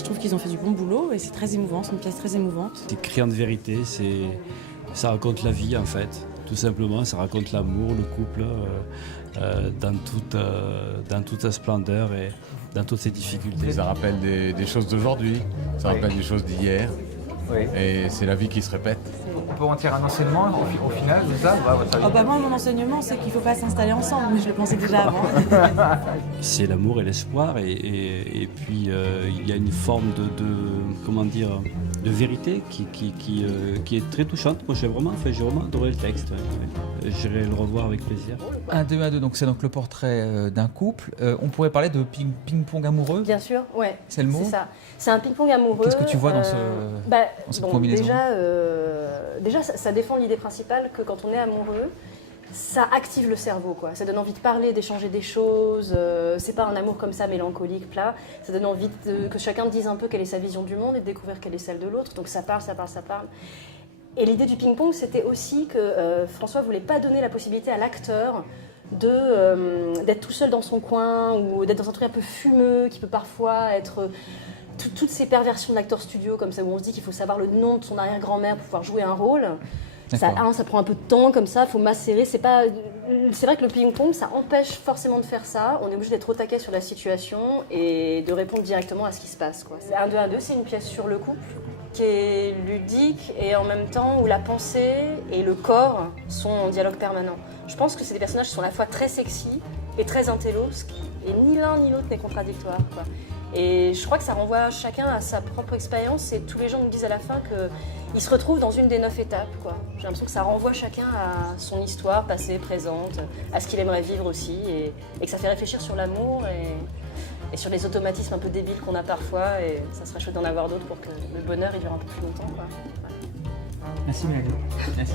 je trouve qu'ils ont fait du bon boulot et c'est très émouvant, c'est une pièce très émouvante. C'est criant de vérité, ça raconte la vie en fait, tout simplement, ça raconte l'amour, le couple, dans toute sa splendeur et dans toutes ses difficultés. Ça rappelle des choses d'aujourd'hui, ça rappelle des choses d'hier, et c'est la vie qui se répète. On peut en tirer un enseignement au final de ça, à votre avis? Moi, mon enseignement, c'est qu'il ne faut pas s'installer ensemble, mais je le pensais déjà avant. C'est l'amour et l'espoir, et puis il y a une forme de vérité qui est très touchante. Moi, j'ai vraiment adoré le texte. J'irai le revoir avec plaisir. 1, 2, 1, 2, donc c'est donc le portrait d'un couple. On pourrait parler de ping-pong amoureux? Bien sûr, ouais. C'est le mot? C'est ça. C'est un ping-pong amoureux. Qu'est-ce que tu vois dans cette combinaison? Déjà, ça défend l'idée principale que quand on est amoureux, ça active le cerveau, quoi. Ça donne envie de parler, d'échanger des choses. C'est pas un amour comme ça, mélancolique, plat. Ça donne envie que chacun dise un peu quelle est sa vision du monde et de découvrir quelle est celle de l'autre. Donc ça parle. Et l'idée du ping-pong, c'était aussi que François voulait pas donner la possibilité à l'acteur d'être tout seul dans son coin ou d'être dans un truc un peu fumeux qui peut parfois être... Toutes ces perversions de l'acteur studio, comme ça, où on se dit qu'il faut savoir le nom de son arrière-grand-mère pour pouvoir jouer un rôle. Ça prend un peu de temps, comme ça, il faut macérer. C'est vrai que le ping-pong, ça empêche forcément de faire ça. On est obligé d'être au taquet sur la situation et de répondre directement à ce qui se passe, quoi. 1, 2, 1, 2, c'est une pièce sur le couple qui est ludique et en même temps où la pensée et le corps sont en dialogue permanent. Je pense que c'est des personnages qui sont à la fois très sexy et très intellos, et ni l'un ni l'autre n'est contradictoire, quoi. Et je crois que ça renvoie chacun à sa propre expérience et tous les gens nous disent à la fin qu'ils se retrouvent dans une des 9 étapes, quoi. J'ai l'impression que ça renvoie chacun à son histoire passée, présente, à ce qu'il aimerait vivre aussi et que ça fait réfléchir sur l'amour et sur les automatismes un peu débiles qu'on a parfois, et ça serait chouette d'en avoir d'autres pour que le bonheur il dure un peu plus longtemps, quoi. Merci Mélanie. Merci.